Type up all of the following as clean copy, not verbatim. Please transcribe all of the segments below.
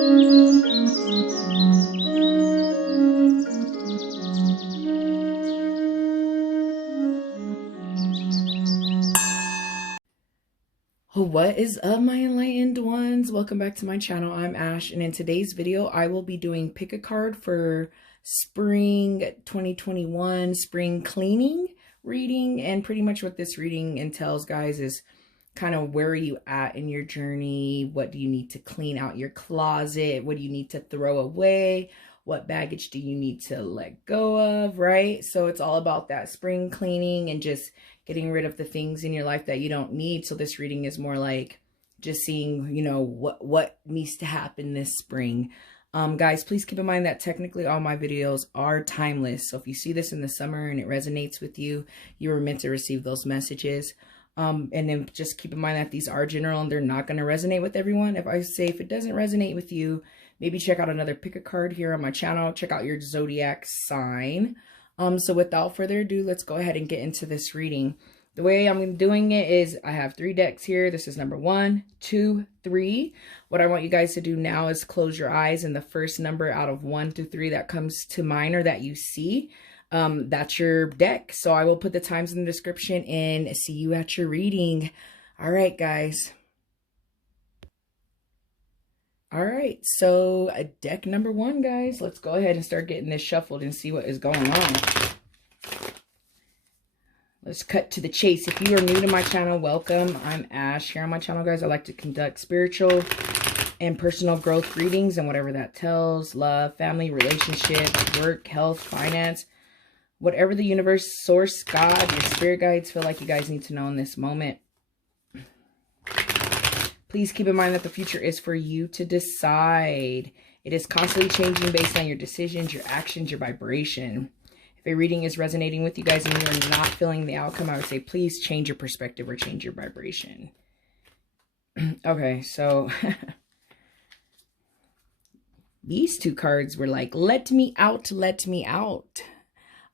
What is up, my enlightened ones? Welcome back to my channel. I'm Ash, and in today's video I will be doing pick a card for spring 2021 spring cleaning reading. And pretty much what this reading entails, guys, is kind of where are you at in your journey? What do you need to clean out your closet? What do you need to throw away? What baggage do you need to let go of, right? So it's all about that spring cleaning and just getting rid of the things in your life that you don't need. So this reading is more like just seeing, you know, what needs to happen this spring. Guys, please keep in mind that technically all my videos are timeless. So if you see this in the summer and it resonates with you, you were meant to receive those messages. And then just keep in mind that these are general and they're not going to resonate with everyone. If it doesn't resonate with you, maybe check out another pick a card here on my channel. Check out your zodiac sign. So without further ado, let's go ahead and get into this reading. The way I'm doing it is I have 3 decks here. This is number 1, 2, 3. What I want you guys to do now is close your eyes, and the first number out of 1 through 3 that comes to mind or that you see, that's your deck. So I will put the times in the description and see you at your reading. All right, guys. All right, so deck number 1, guys. Let's go ahead and start getting this shuffled and see what is going on. Let's cut to the chase. If you are new to my channel, welcome. I'm Ash. Here on my channel, guys, I like to conduct spiritual and personal growth readings and whatever that tells. Love, family, relationships, work, health, finance. Whatever the universe, source, God, your spirit guides feel like you guys need to know in this moment. Please keep in mind that the future is for you to decide. It is constantly changing based on your decisions, your actions, your vibration. If a reading is resonating with you guys and you are not feeling the outcome, I would say please change your perspective or change your vibration. Okay, so these 2 cards were like, let me out, let me out.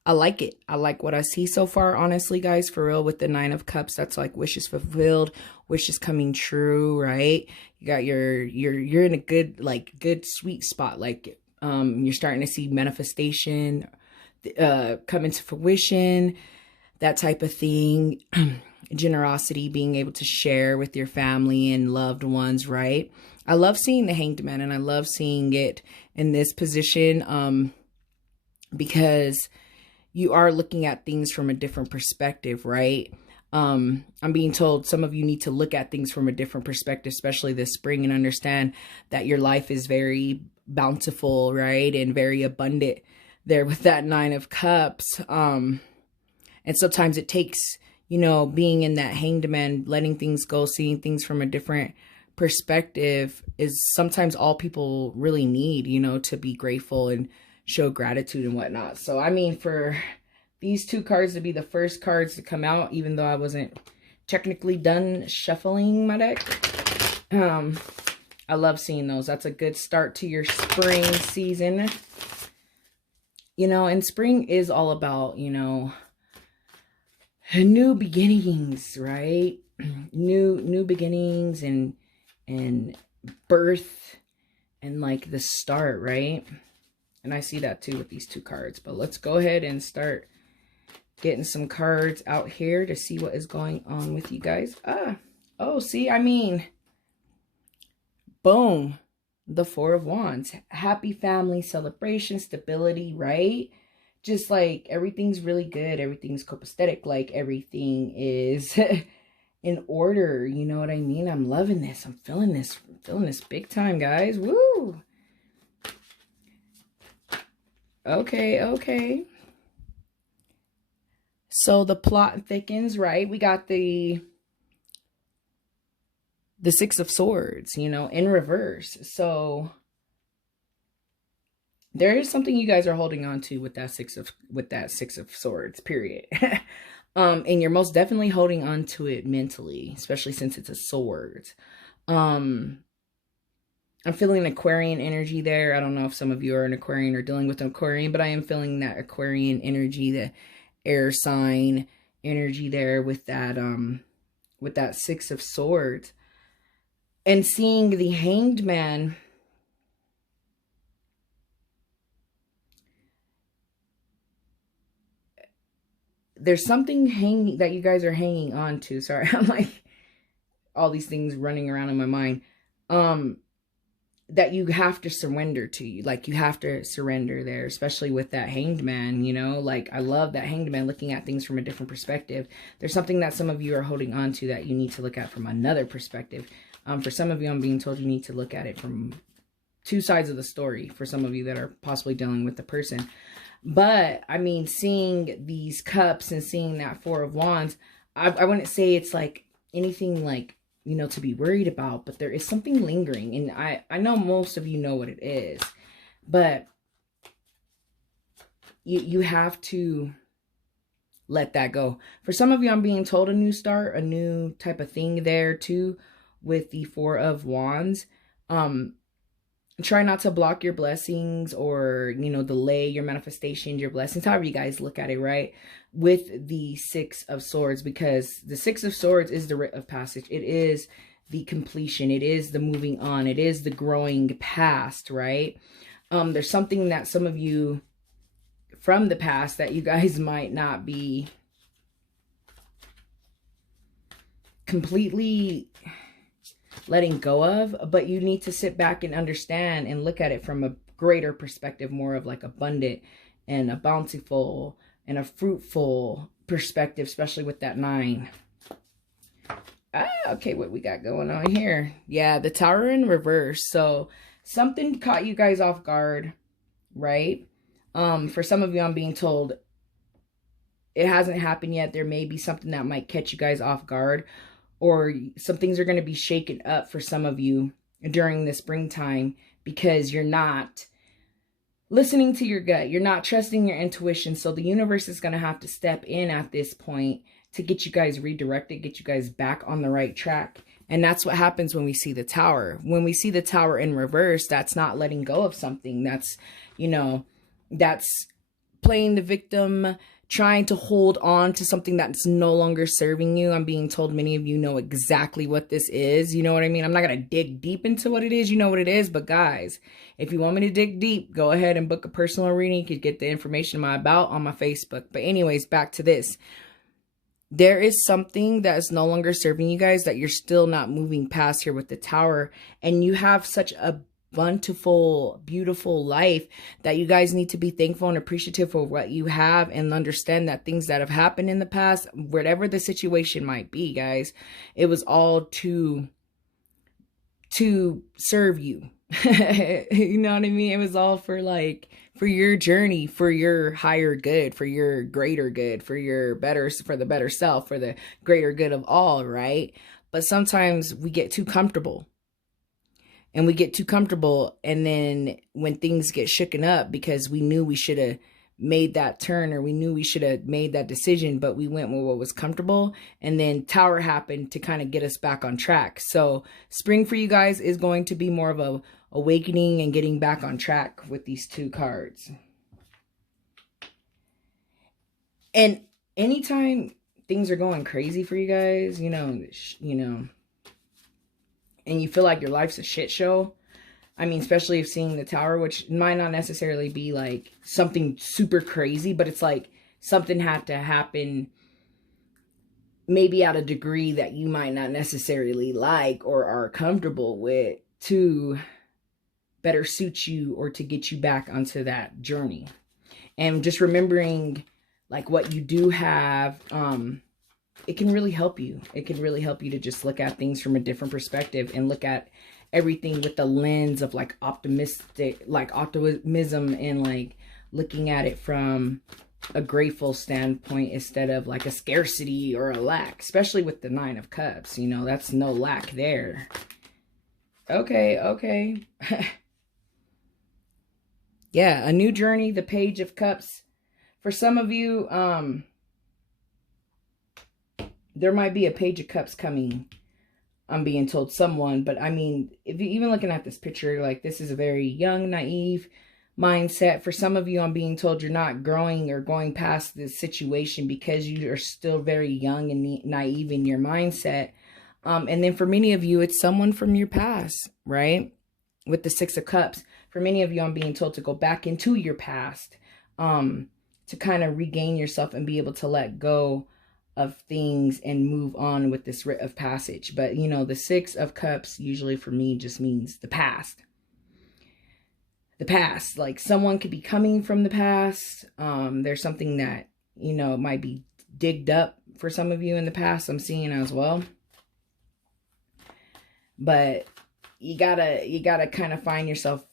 I like it. I like what I see so far, honestly, guys, for real. With the 9 of Cups, that's like wishes fulfilled, wishes coming true, right? You got you're in a good sweet spot. Like you're starting to see manifestation come into fruition, that type of thing. Generosity, being able to share with your family and loved ones, right? I love seeing the Hanged Man, and I love seeing it in this position because you are looking at things from a different perspective, right? I'm being told some of you need to look at things from a different perspective, especially this spring, and understand that your life is very bountiful, right? And very abundant there with that 9 of Cups. And sometimes it takes, you know, being in that Hanged Man, letting things go, seeing things from a different perspective is sometimes all people really need, you know, to be grateful and show gratitude and whatnot. So I mean, for these 2 cards to be the first cards to come out, even though I wasn't technically done shuffling my deck, I love seeing those. That's a good start to your spring season, you know. And spring is all about, you know, new beginnings, right? new beginnings and birth and like the start, right? And I see that too with these 2 cards. But let's go ahead and start getting some cards out here to see what is going on with you guys. Oh, see, I mean, boom, the 4 of Wands. Happy family, celebration, stability, right? Just like everything's really good. Everything's copacetic. Like everything is in order. You know what I mean? I'm loving this. I'm feeling this. I'm feeling this big time, guys. Woo! Okay. So the plot thickens, right? We got the 6 of Swords, you know, in reverse. So there is something you guys are holding on to with that 6 of Swords, period. And you're most definitely holding on to it mentally, especially since it's a sword. I'm feeling Aquarian energy there. I don't know if some of you are an Aquarian or dealing with an Aquarian, but I am feeling that Aquarian energy, the air sign energy there with that 6 of Swords. And seeing the Hanged Man there's something hanging that you guys are hanging on to. Sorry, I'm like all these things running around in my mind. That you have to surrender to. You like, you have to surrender there, especially with that Hanged Man, you know. Like, I love that Hanged Man, looking at things from a different perspective. There's something that some of you are holding on to that you need to look at from another perspective. For some of you, I'm being told you need to look at it from two sides of the story, for some of you that are possibly dealing with the person. But I mean, seeing these cups and seeing that Four of Wands, I wouldn't say it's like anything like, you know, to be worried about, but there is something lingering. And I know most of you know what it is, but you have to let that go. For some of you, I'm being told a new start, a new type of thing there too, with the Four of Wands. Try not to block your blessings or, you know, delay your manifestations, your blessings, however you guys look at it, right? With the Six of Swords, because the Six of Swords is the rite of passage. It is the completion. It is the moving on. It is the growing past, right? There's something that some of you from the past that you guys might not be completely letting go of, but you need to sit back and understand and look at it from a greater perspective, more of like abundant and a bountiful and a fruitful perspective, especially with that 9. Okay, what we got going on here? Yeah, the Tower in reverse. So something caught you guys off guard, right? For some of you, I'm being told it hasn't happened yet. There may be something that might catch you guys off guard, or some things are going to be shaken up for some of you during the springtime because you're not listening to your gut. You're not trusting your intuition. So the universe is going to have to step in at this point to get you guys redirected, get you guys back on the right track. And that's what happens when we see the Tower. When we see the Tower in reverse, that's not letting go of something. That's, you know, that's playing the victim, trying to hold on to something that's no longer serving you. I'm being told many of you know exactly what this is. You know what I mean? I'm not going to dig deep into what it is. You know what it is. But guys, if you want me to dig deep, go ahead and book a personal reading. You could get the information about on my Facebook. But anyways, back to this. There is something that is no longer serving you guys that you're still not moving past here with the Tower. And you have such a bountiful, beautiful life that you guys need to be thankful and appreciative for what you have, and understand that things that have happened in the past, whatever the situation might be, guys, it was all to serve you. You know what I mean? It was all for like, for your journey, for your higher good, for your greater good, for your better, for the better self, for the greater good of all, right? But sometimes we get too comfortable. And we get too comfortable, and then when things get shooken up because we knew we should have made that turn, or we knew we should have made that decision, but we went with what was comfortable, and then Tower happened to kind of get us back on track. So spring for you guys is going to be more of a awakening and getting back on track with these 2 cards. And anytime things are going crazy for you guys, you know, and you feel like your life's a shit show, I mean, especially if seeing the Tower, which might not necessarily be like something super crazy, but it's like something had to happen maybe at a degree that you might not necessarily like or are comfortable with to better suit you or to get you back onto that journey. And just remembering like what you do have, it can really help you. It can really help you to just look at things from a different perspective and look at everything with the lens of like optimism, and like looking at it from a grateful standpoint instead of like a scarcity or a lack, especially with the 9 of Cups. You know, that's no lack there. Okay. Yeah, a new journey, the Page of Cups. For some of you, there might be a Page of Cups coming, I'm being told, someone. But I mean, if you even looking at this picture, like this is a very young, naive mindset. For some of you, I'm being told you're not growing or going past this situation because you are still very young and naive in your mindset. And then for many of you, it's someone from your past, right? With the 6 of Cups. For many of you, I'm being told to go back into your past, to kind of regain yourself and be able to let go of things and move on with this rite of passage. But, you know, the Six of Cups usually for me just means the past. The past, like someone could be coming from the past. There's something that, you know, might be digged up for some of you in the past. I'm seeing as well. But you gotta kind of find yourself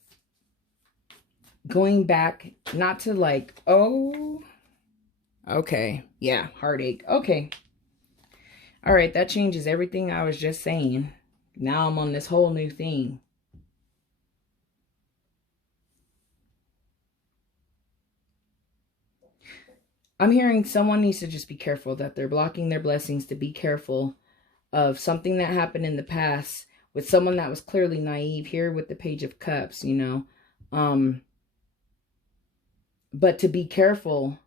going back, not to like, oh, okay, yeah, heartache. Okay. All right, that changes everything I was just saying. Now I'm on this whole new thing. I'm hearing someone needs to just be careful that they're blocking their blessings, to be careful of something that happened in the past with someone that was clearly naive here with the Page of Cups, you know. But to be careful,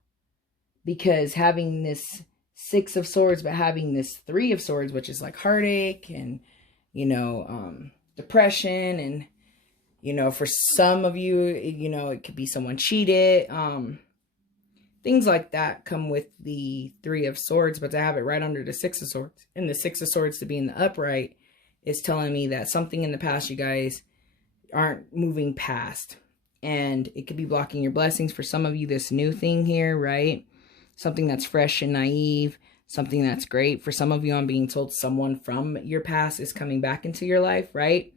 because having this Six of Swords, but having this Three of Swords, which is like heartache and, you know, depression, and, you know, for some of you, you know, it could be someone cheated, things like that come with the Three of Swords. But to have it right under the Six of Swords, and the Six of Swords to be in the upright, is telling me that something in the past you guys aren't moving past. And it could be blocking your blessings. For some of you, this new thing here, right? Something that's fresh and naive. Something that's great. For some of you, I'm being told someone from your past is coming back into your life, right?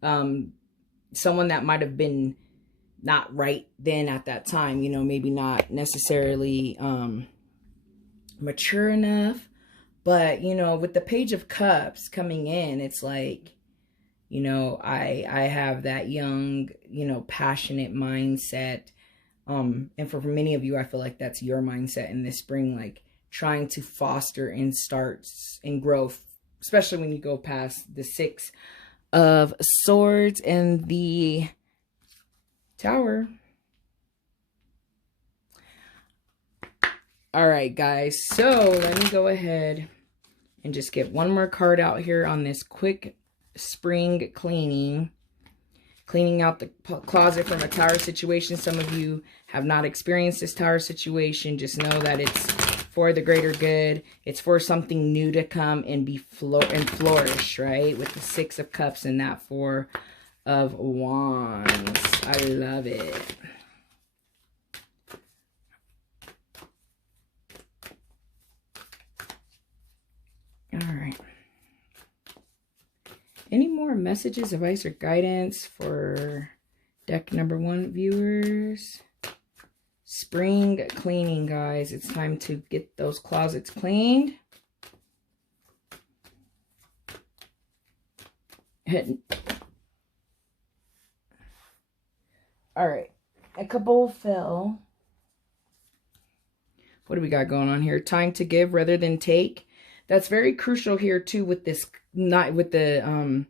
Someone that might have been not right then at that time, you know, maybe not necessarily mature enough. But, you know, with the Page of Cups coming in, it's like, you know, I have that young, you know, passionate mindset. And for many of you, I feel like that's your mindset in this spring, like trying to foster and start and grow, especially when you go past the Six of Swords and the Tower. All right, guys. So let me go ahead and just get one more card out here on this quick spring cleaning. Cleaning out the closet from a tower situation. Some of you have not experienced this tower situation. Just know that it's for the greater good. It's for something new to come and be flourish, right? With the Six of Cups and that Four of Wands. I love it. All right. Any more messages, advice, or guidance for deck number 1 viewers? Spring cleaning, guys. It's time to get those closets cleaned. All right. A couple fell. What do we got going on here? Time to give rather than take. That's very crucial here too with this, not with the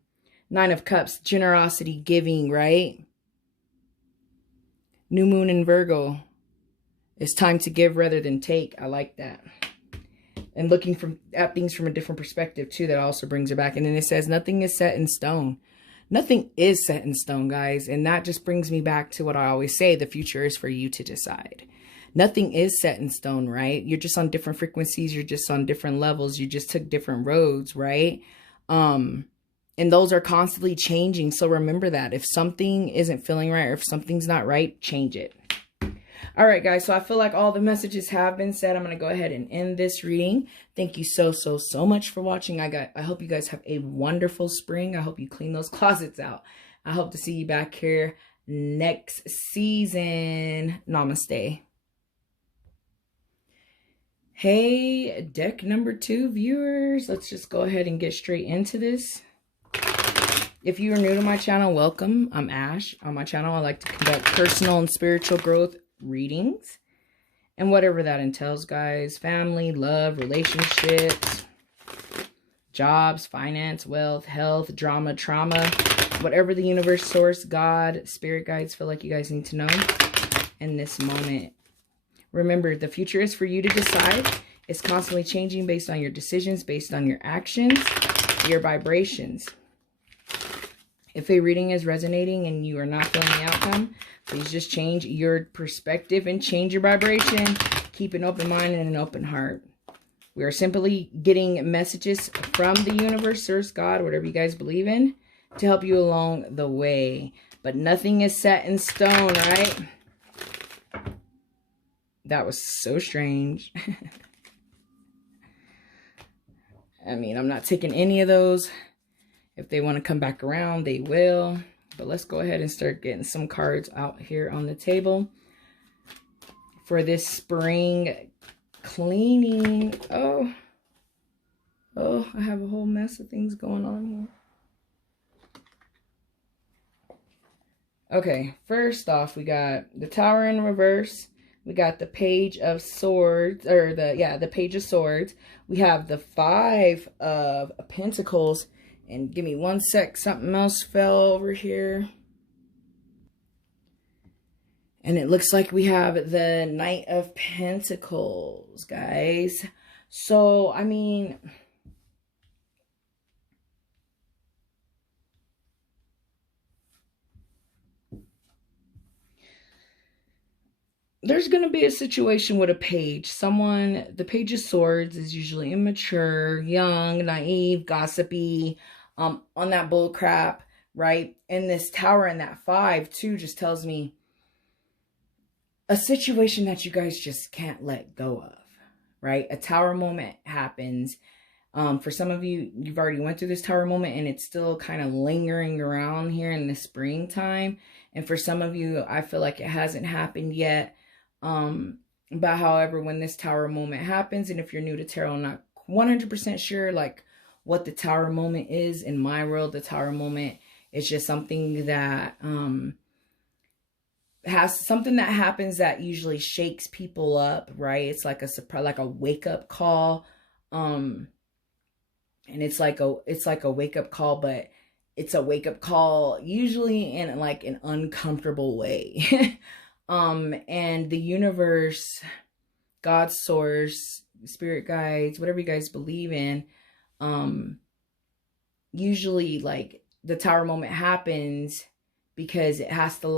Nine of Cups, generosity, giving, right? New moon in Virgo. It's time to give rather than take. I like that. And looking at things from a different perspective too, that also brings it back. And then it says nothing is set in stone. Nothing is set in stone, guys. And that just brings me back to what I always say, the future is for you to decide. Nothing is set in stone, right? You're just on different frequencies. You're just on different levels. You just took different roads, right? And those are constantly changing. So remember that. If something isn't feeling right or if something's not right, change it. All right, guys. So I feel like all the messages have been said. I'm going to go ahead and end this reading. Thank you so much for watching. I hope you guys have a wonderful spring. I hope you clean those closets out. I hope to see you back here next season. Namaste. Hey, deck number 2 viewers, let's just go ahead and get straight into this. If you are new to my channel, welcome. I'm Ash. On my channel, I like to conduct personal and spiritual growth readings. And whatever that entails, guys. Family, love, relationships, jobs, finance, wealth, health, drama, trauma. Whatever the universe, source, God, spirit guides feel like you guys need to know in this moment. Remember, the future is for you to decide. It's constantly changing based on your decisions, based on your actions, your vibrations. If a reading is resonating and you are not feeling the outcome, please just change your perspective and change your vibration. Keep an open mind and an open heart. We are simply getting messages from the universe, source, God, whatever you guys believe in, to help you along the way. But nothing is set in stone, right? That was so strange. I mean, I'm not taking any of those. If they want to come back around, they will. But let's go ahead and start getting some cards out here on the table for this spring cleaning. Oh, I have a whole mess of things going on here. Okay, first off, we got the Tower in reverse. We got the Page of Swords, or the Page of Swords. We have the Five of Pentacles. And give me one sec, something else fell over here. And it looks like we have the Knight of Pentacles, guys. So, I mean, there's going to be a situation with a page. Someone, the Page of Swords is usually immature, young, naive, gossipy, on that bull crap, right? And this Tower and that Five, too, just tells me a situation that you guys just can't let go of, right? A Tower moment happens. For some of you, you've already went through this Tower moment and it's still kind of lingering around here in the springtime. And for some of you, I feel like it hasn't happened yet. But however, when this Tower moment happens, and if you're new to tarot, I'm not 100% sure like what the Tower moment is. In my world, the Tower moment is just something that happens that usually shakes people up, right? It's like a surprise, like a wake up call. And it's like a wake up call, but it's a wake up call usually in like an uncomfortable way. And the universe, God's source, spirit guides, whatever you guys believe in, usually like the Tower moment happens because it has to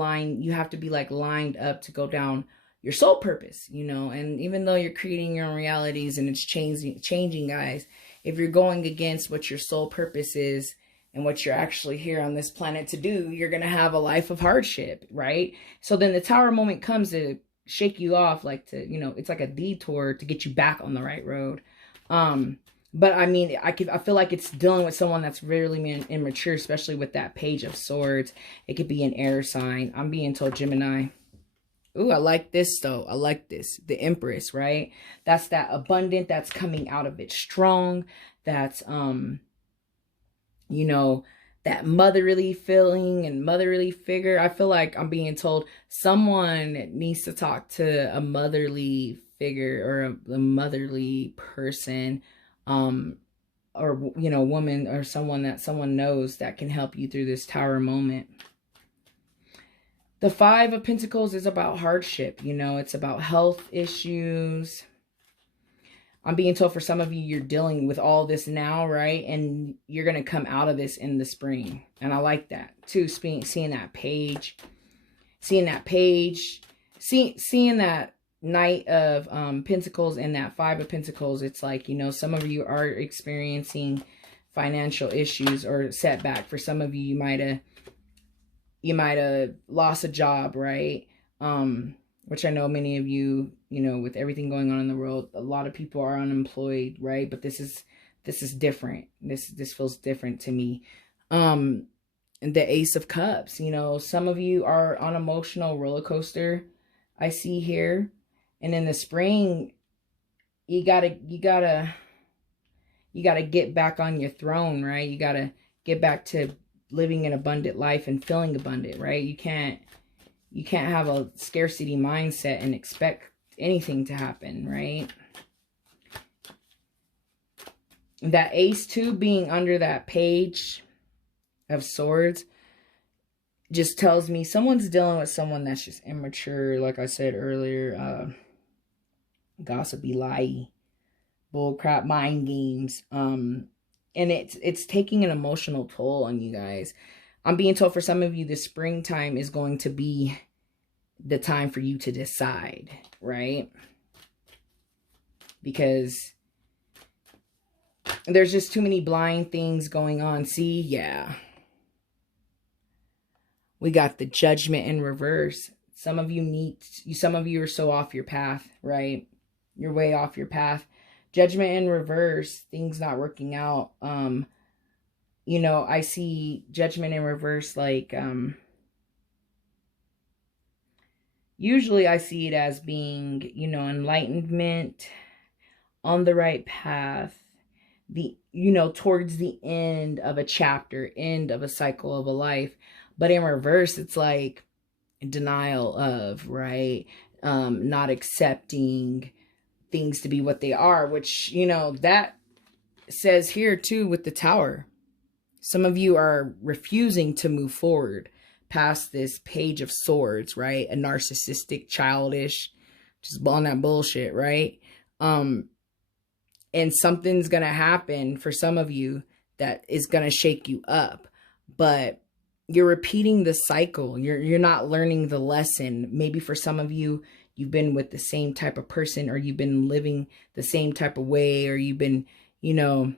you have to be like lined up to go down your soul purpose, you know. And even though you're creating your own realities and it's changing, guys, if you're going against what your soul purpose is and what you're actually here on this planet to do, you're going to have a life of hardship, right? So then the Tower moment comes to shake you off, like to, you know, it's like a detour to get you back on the right road. But I mean, I feel like it's dealing with someone that's really immature, especially with that Page of Swords. It could be an air sign. I'm being told Gemini. Ooh, I like this though. I like this. The Empress, right? That's that abundant that's coming out of it strong. That's, you know, that motherly feeling and motherly figure. I feel like I'm being told someone needs to talk to a motherly figure or a motherly person, or, you know, woman or someone that someone knows that can help you through this Tower moment. The Five of Pentacles is about hardship, you know, it's about health issues. I'm being told for some of you, you're dealing with all this now, right? And you're going to come out of this in the spring. And I like that too, seeing that page, seeing that Knight of Pentacles and that Five of Pentacles. It's like, you know, some of you are experiencing financial issues or setback. For some of you, you might have lost a job, right? Which I know many of you, you know, with everything going on in the world, a lot of people are unemployed, right? But this is different. This feels different to me. And the Ace of Cups, you know, some of you are on emotional roller coaster, I see here. And in the spring, you gotta get back on your throne, right? You gotta get back to living an abundant life and feeling abundant, right? You can't have a scarcity mindset and expect anything to happen, right? That Ace too, being under that Page of Swords, just tells me someone's dealing with someone that's just immature, like I said earlier, gossipy, lie, bullcrap, mind games, and it's taking an emotional toll on you guys. I'm being told for some of you, the springtime is going to be the time for you to decide, right? Because there's just too many blind things going on. See, yeah. We got the Judgment in reverse. Some of you are so off your path, right? You're way off your path. Judgment in reverse, things not working out. You know, I see Judgment in reverse like, usually I see it as being, you know, enlightenment, on the right path, towards the end of a chapter, end of a cycle of a life. But in reverse, it's like denial of, right? Not accepting things to be what they are, which, you know, that says here too with the Tower. Some of you are refusing to move forward past this Page of Swords, right? A narcissistic, childish, just on that bullshit, right? And something's going to happen for some of you that is going to shake you up. But you're repeating the cycle. You're not learning the lesson. Maybe for some of you, you've been with the same type of person, or you've been living the same type of way, or you've been, you know,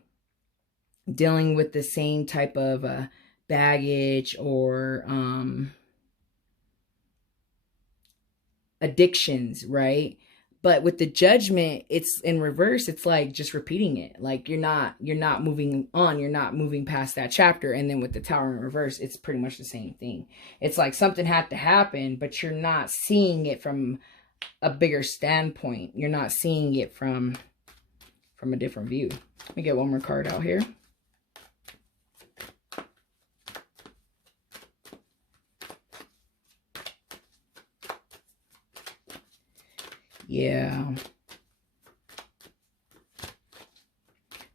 dealing with the same type of baggage or addictions, right? But with the Judgment, it's in reverse. It's like just repeating it. Like you're not moving on. You're not moving past that chapter. And then with the Tower in reverse, it's pretty much the same thing. It's like something had to happen, but you're not seeing it from a bigger standpoint. You're not seeing it from a different view. Let me get one more card out here. Yeah.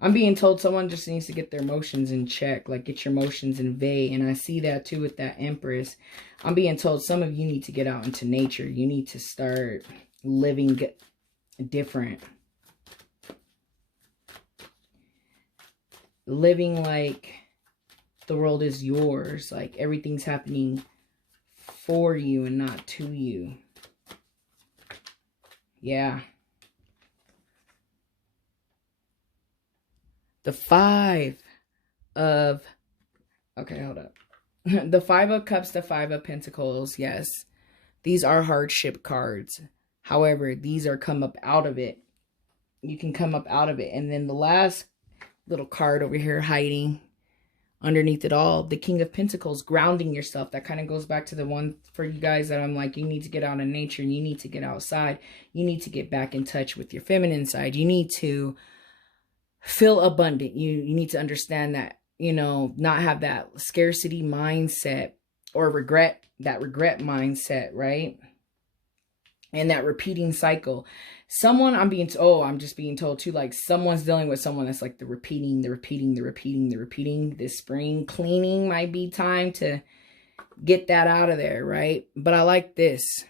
I'm being told someone just needs to get their emotions in check. Like, get your emotions in vey. And I see that too with that Empress. I'm being told some of you need to get out into nature. You need to start living different. Living like the world is yours. Like everything's happening for you and not to you. Yeah. The Five of... Okay, hold up. The Five of Cups, the Five of Pentacles. Yes. These are hardship cards. However, these are come up out of it. You can come up out of it. And then the last little card over here hiding underneath it all, the King of Pentacles, grounding yourself. That kind of goes back to the one for you guys that I'm like, you need to get out in nature. You need to get outside. You need to get back in touch with your feminine side. You need to feel abundant. You need to understand that, you know, not have that scarcity mindset or regret mindset, right? And that repeating cycle. Someone, I'm just being told too, like someone's dealing with someone that's like the repeating. This spring cleaning might be time to get that out of there, right? But I like this.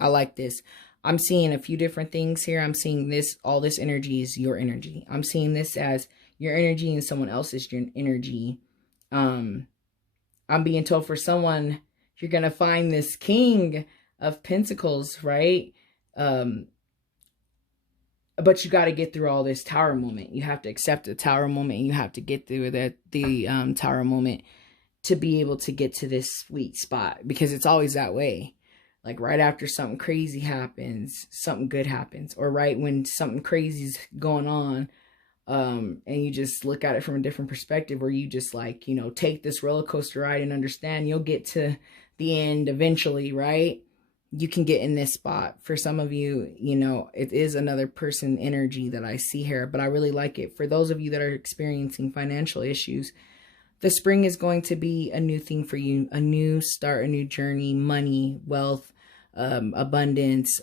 I'm seeing a few different things here. I'm seeing this, all this energy is your energy. I'm seeing this as your energy and someone else's energy. I'm being told for someone, you're going to find this King of Pentacles, right? But you got to get through all this Tower moment. You have to accept the Tower moment. And you have to get through the Tower moment to be able to get to this sweet spot. Because it's always that way. Like right after something crazy happens, something good happens. Or right when something crazy's going on, and you just look at it from a different perspective, where you just like, you know, take this roller coaster ride and understand you'll get to the end eventually, right? You can get in this spot. For some of you, you know, it is another person energy that I see here, but I really like it. For those of you that are experiencing financial issues, the spring is going to be a new thing for you, a new start, a new journey, money, wealth, abundance,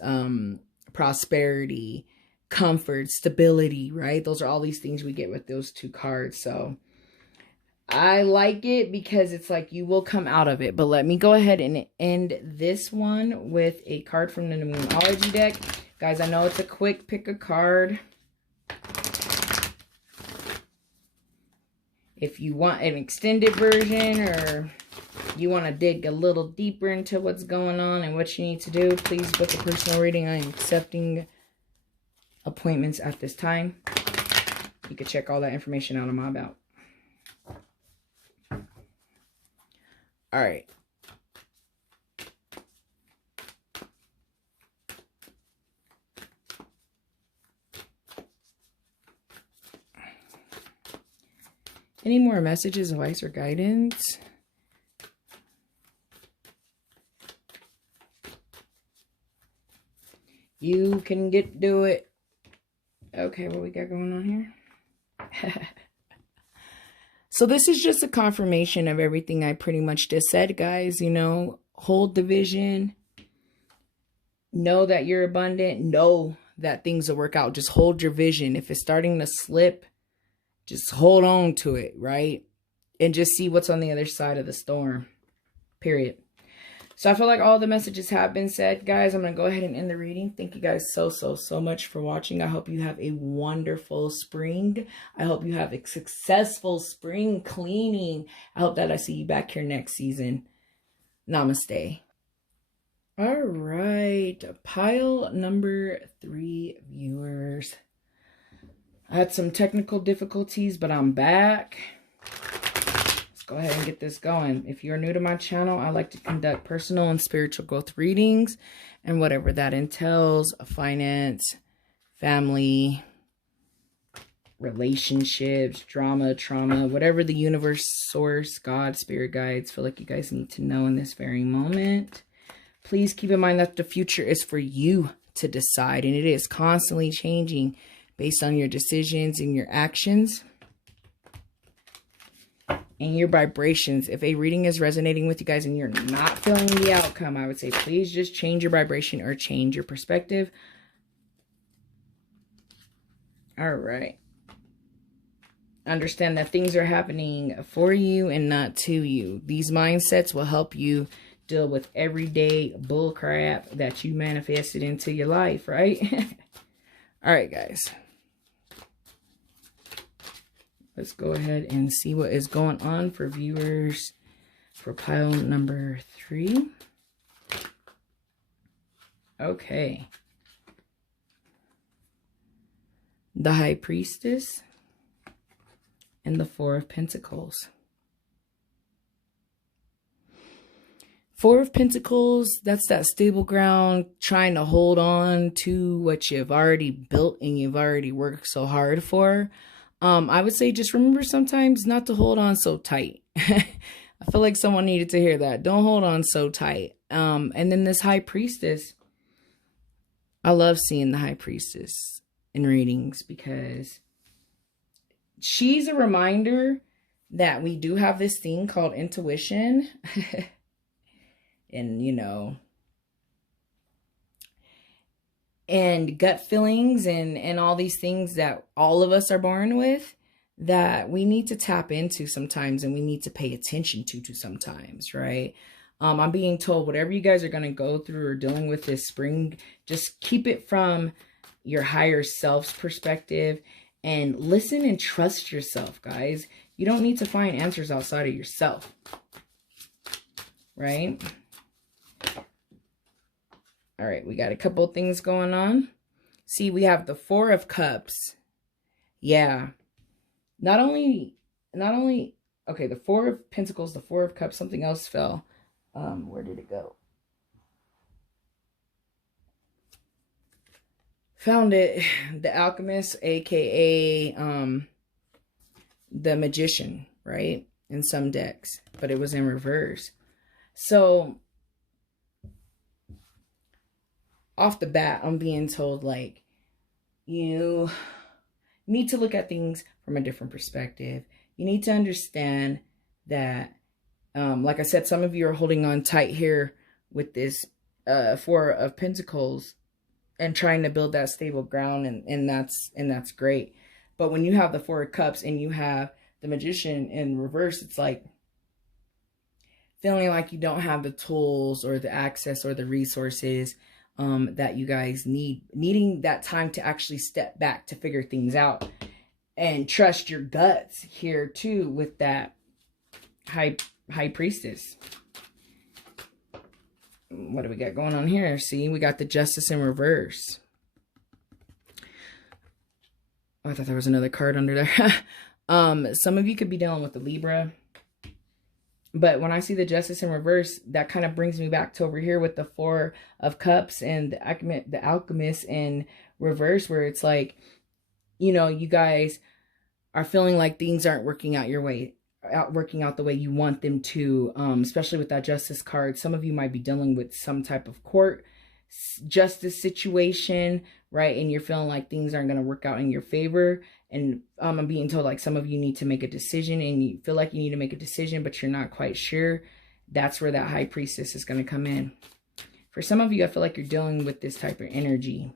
prosperity, comfort, stability, right? Those are all these things we get with those two cards. So I like it because it's like you will come out of it. But let me go ahead and end this one with a card from the Numerology deck. Guys, I know it's a quick pick a card. If you want an extended version or you want to dig a little deeper into what's going on and what you need to do, please book a personal reading. I am accepting appointments at this time. You can check all that information out on my about. All right. Any more messages, advice, or guidance? You can do it. Okay, what we got going on here? So this is just a confirmation of everything I pretty much just said, guys. You know, hold the vision. Know that you're abundant. Know that things will work out. Just hold your vision. If it's starting to slip, just hold on to it, right? And just see what's on the other side of the storm. Period. So I feel like all the messages have been said, guys. I'm going to go ahead and end the reading. Thank you guys so much for watching. I hope you have a wonderful spring. I hope you have a successful spring cleaning. I hope that I see you back here next season. Namaste. All right. Pile number 3, viewers. I had some technical difficulties, but I'm back. Let's go ahead and get this going. If you're new to my channel, I like to conduct personal and spiritual growth readings and whatever that entails, finance, family, relationships, drama, trauma, whatever the universe, source, God, spirit guides feel like you guys need to know in this very moment. Please keep in mind that the future is for you to decide, and it is constantly changing based on your decisions and your actions and your vibrations. If a reading is resonating with you guys and you're not feeling the outcome, I would say please just change your vibration or change your perspective. All right. Understand that things are happening for you and not to you. These mindsets will help you deal with everyday bull crap that you manifested into your life, right? All right, guys. Let's go ahead and see what is going on for viewers for pile number 3. Okay. The High Priestess and the 4 of Pentacles. 4 of Pentacles, that's that stable ground, trying to hold on to what you've already built and you've already worked so hard for. I would say just remember sometimes not to hold on so tight. I feel like someone needed to hear that. Don't hold on so tight. And then this High Priestess. I love seeing the High Priestess in readings because she's a reminder that we do have this thing called intuition. And, you know, and gut feelings and all these things that all of us are born with that we need to tap into sometimes and we need to pay attention to sometimes, right? I'm being told whatever you guys are going to go through or dealing with this spring, just keep it from your higher self's perspective and listen and trust yourself, guys. You don't need to find answers outside of yourself, right? All right, we got a couple things going on. See, we have the 4 of Cups. Yeah. Not only, okay, the 4 of Pentacles, the 4 of Cups, something else fell. Where did it go? Found it. The Alchemist, aka the Magician, right? In some decks, but it was in reverse. So off the bat, I'm being told, like, you need to look at things from a different perspective. You need to understand that, like I said, some of you are holding on tight here with this 4 of Pentacles and trying to build that stable ground, and that's great. But when you have the 4 of Cups and you have the Magician in reverse, it's like feeling like you don't have the tools or the access or the resources that you guys needing that time to actually step back to figure things out. And trust your guts here too with that high priestess. What do we got going on here? See, we got the Justice in reverse. Oh, I thought there was another card under there. Some of you could be dealing with the Libra. But when I see the Justice in reverse, that kind of brings me back to over here with the Four of Cups and the Alchemist in reverse, where it's like, you know, you guys are feeling like things aren't working out your way, working out the way you want them to, especially with that Justice card. Some of you might be dealing with some type of court justice situation, right? And you're feeling like things aren't going to work out in your favor. And I'm being told like some of you need to make a decision, and you feel like you need to make a decision, but you're not quite sure. That's where that High Priestess is going to come in. For some of you, I feel like you're dealing with this type of energy,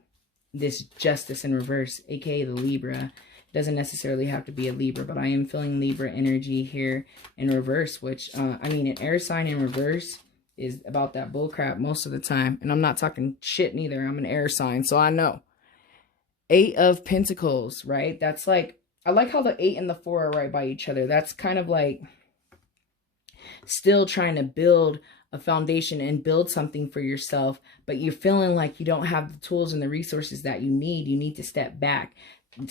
this Justice in reverse, aka the Libra. It doesn't necessarily have to be a Libra, but I am feeling Libra energy here in reverse, which, I mean, an air sign in reverse is about that bullcrap most of the time. And I'm not talking shit neither. I'm an air sign, so I know. 8 of Pentacles, right? That's like, I like how the 8 and the 4 are right by each other. That's kind of like still trying to build a foundation and build something for yourself, but you're feeling like you don't have the tools and the resources that you need. You need to step back.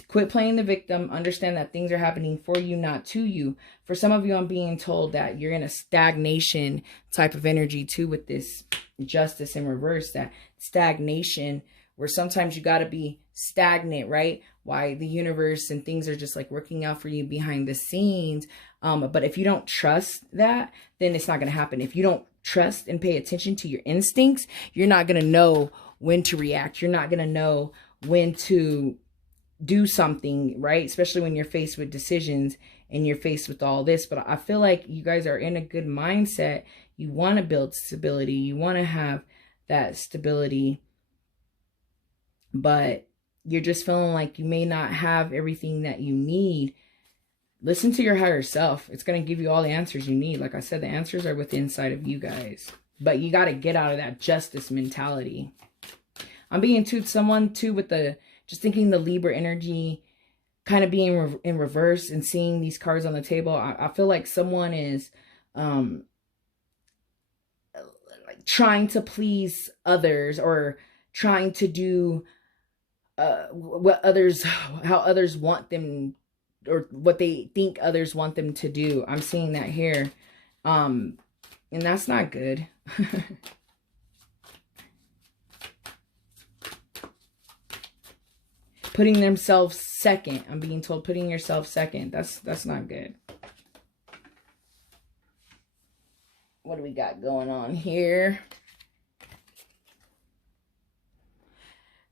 Quit playing the victim. Understand that things are happening for you, not to you. For some of you, I'm being told that you're in a stagnation type of energy too with this Justice in reverse, that stagnation where sometimes you got to be stagnant, right? Why the universe and things are just like working out for you behind the scenes. But if you don't trust that, then it's not going to happen. If you don't trust and pay attention to your instincts, you're not going to know when to react. You're not going to know when to do something, right? Especially when you're faced with decisions and you're faced with all this. But I feel like you guys are in a good mindset. You want to build stability. You want to have that stability, but you're just feeling like you may not have everything that you need. Listen to your higher self. It's going to give you all the answers you need. Like I said, the answers are within inside of you guys, but you got to get out of that justice mentality. I'm being someone too with the, just thinking the Libra energy kind of being in reverse and seeing these cards on the table. I feel like someone is like trying to please others, or trying to do what others, how others want them, or what they think others want them to do. I'm seeing that here. And that's not good. Putting themselves second. I'm being told putting yourself second. That's not good. What do we got going on here?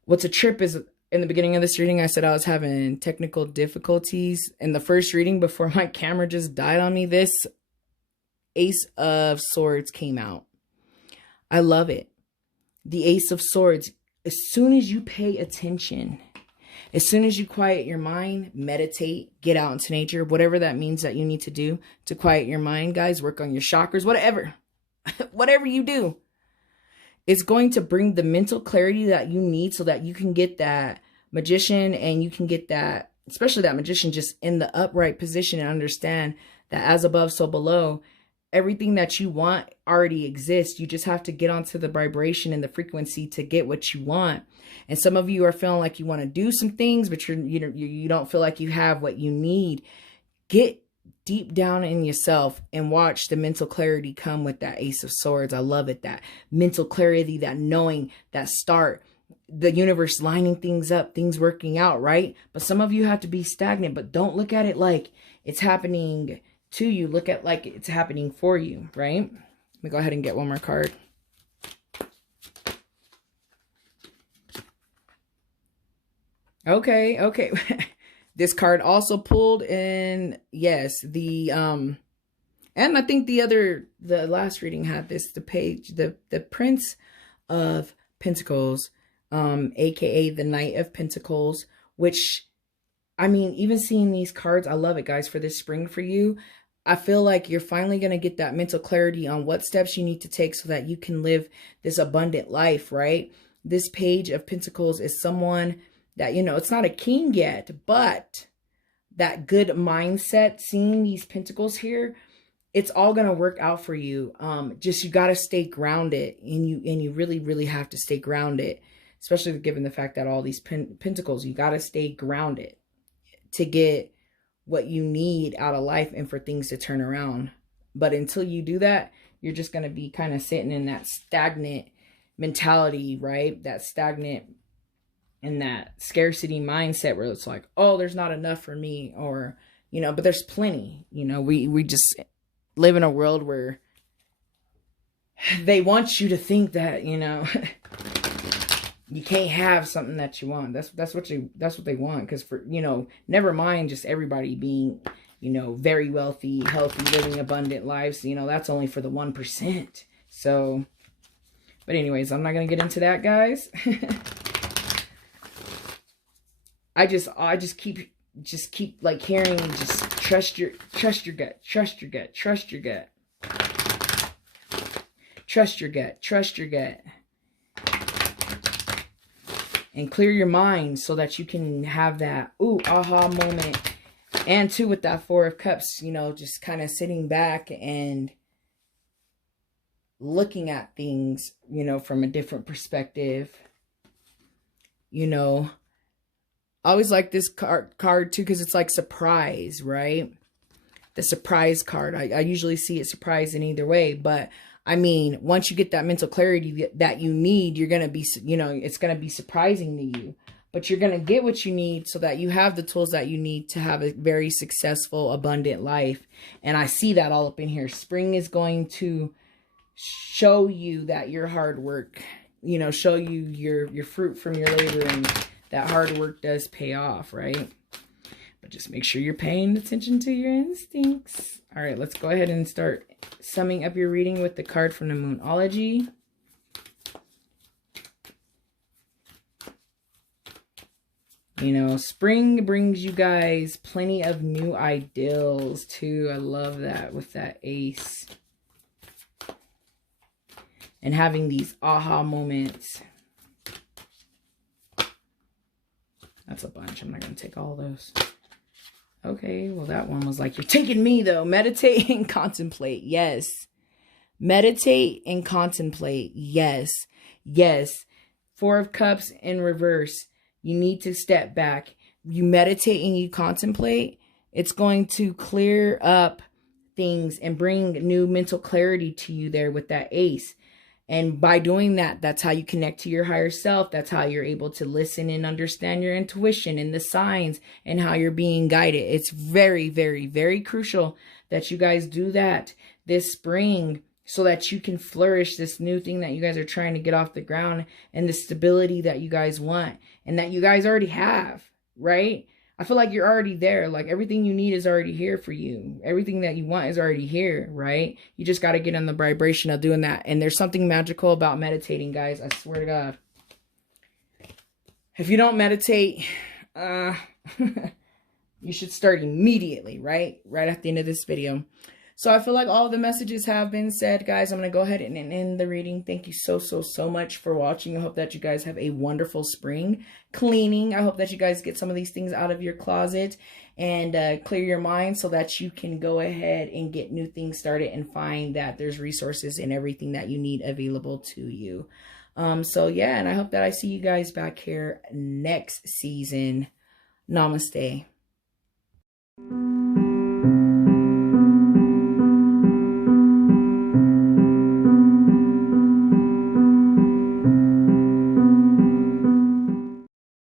What's a trip is, in the beginning of this reading, I said I was having technical difficulties. In the first reading, before my camera just died on me, this Ace of Swords came out. I love it. The Ace of Swords, as soon as you pay attention, as soon as you quiet your mind, meditate, get out into nature, whatever that means that you need to do to quiet your mind, guys, work on your chakras, whatever, whatever you do, it's going to bring the mental clarity that you need so that you can get that Magician, and you can get that, especially that Magician, just in the upright position, and understand that as above, so below. Everything that you want already exists. You just have to get onto the vibration and the frequency to get what you want. And some of you are feeling like you want to do some things, but you don't feel like you have what you need. Get deep down in yourself and watch the mental clarity come with that Ace of Swords. I love it. That mental clarity, that knowing, that start, the universe lining things up, things working out, right? But some of you have to be stagnant, but don't look at it like it's happening to you. Look at like it's happening for you, right? Let me go ahead and get one more card. Okay. This card also pulled in, yes, the and I think the last reading had this, the page, the Prince of Pentacles, aka the Knight of Pentacles, which, I mean, even seeing these cards, I love it, guys, for this spring for you. I feel like you're finally going to get that mental clarity on what steps you need to take so that you can live this abundant life, right? This Page of Pentacles is someone that, you know, it's not a king yet, but that good mindset, seeing these pentacles here, it's all going to work out for you. Just, you got to stay grounded, and you really, really have to stay grounded, especially given the fact that all these pentacles, you got to stay grounded to get what you need out of life and for things to turn around. But until you do that, you're just going to be kind of sitting in that stagnant mentality, right? That stagnant and that scarcity mindset where it's like, oh, there's not enough for me, or, you know, but there's plenty. You know, we just live in a world where they want you to think that, you know, you can't have something that you want. That's what they want. Because, for, you know, never mind just everybody being, you know, very wealthy, healthy, living abundant lives. You know, that's only for the 1%. So, but anyways, I'm not gonna get into that, guys. I just keep like hearing, just trust your gut, trust your gut, trust your gut, trust your gut, trust your gut. And clear your mind so that you can have that, ooh, aha moment. And too, with that Four of Cups, you know, just kind of sitting back and looking at things, you know, from a different perspective. You know, I always like this card too, because it's like surprise, right? The surprise card. I usually see it surprise in either way, but I mean, once you get that mental clarity that you need, you're going to be, you know, it's going to be surprising to you. But you're going to get what you need so that you have the tools that you need to have a very successful, abundant life. And I see that all up in here. Spring is going to show you that your hard work, you know, show you your fruit from your labor, and that hard work does pay off, right? But just make sure you're paying attention to your instincts. All right, let's go ahead and start summing up your reading with the card from the Moonology. You know, spring brings you guys plenty of new ideals too. I love that with that Ace. And having these aha moments. That's a bunch. I'm not going to take all those. Okay, well, that one was like, you're taking me, though. Meditate and contemplate. Yes. Meditate and contemplate. Yes. Yes. Four of Cups in reverse. You need to step back. You meditate and you contemplate. It's going to clear up things and bring new mental clarity to you there with that Ace. And by doing that, that's how you connect to your higher self. That's how you're able to listen and understand your intuition and the signs and how you're being guided. It's very, very, very crucial that you guys do that this spring so that you can flourish this new thing that you guys are trying to get off the ground, and the stability that you guys want and that you guys already have, right? I feel like you're already there. Like, everything you need is already here for you. Everything that you want is already here, right? You just got to get on the vibration of doing that. And there's something magical about meditating, guys. I swear to God. If you don't meditate, you should start immediately, right? Right at the end of this video. So I feel like all the messages have been said, guys. I'm going to go ahead and end the reading. Thank you so much for watching. I hope that you guys have a wonderful spring cleaning. I hope that you guys get some of these things out of your closet and clear your mind so that you can go ahead and get new things started and find that there's resources and everything that you need available to you. So yeah, and I hope that I see you guys back here next season. Namaste.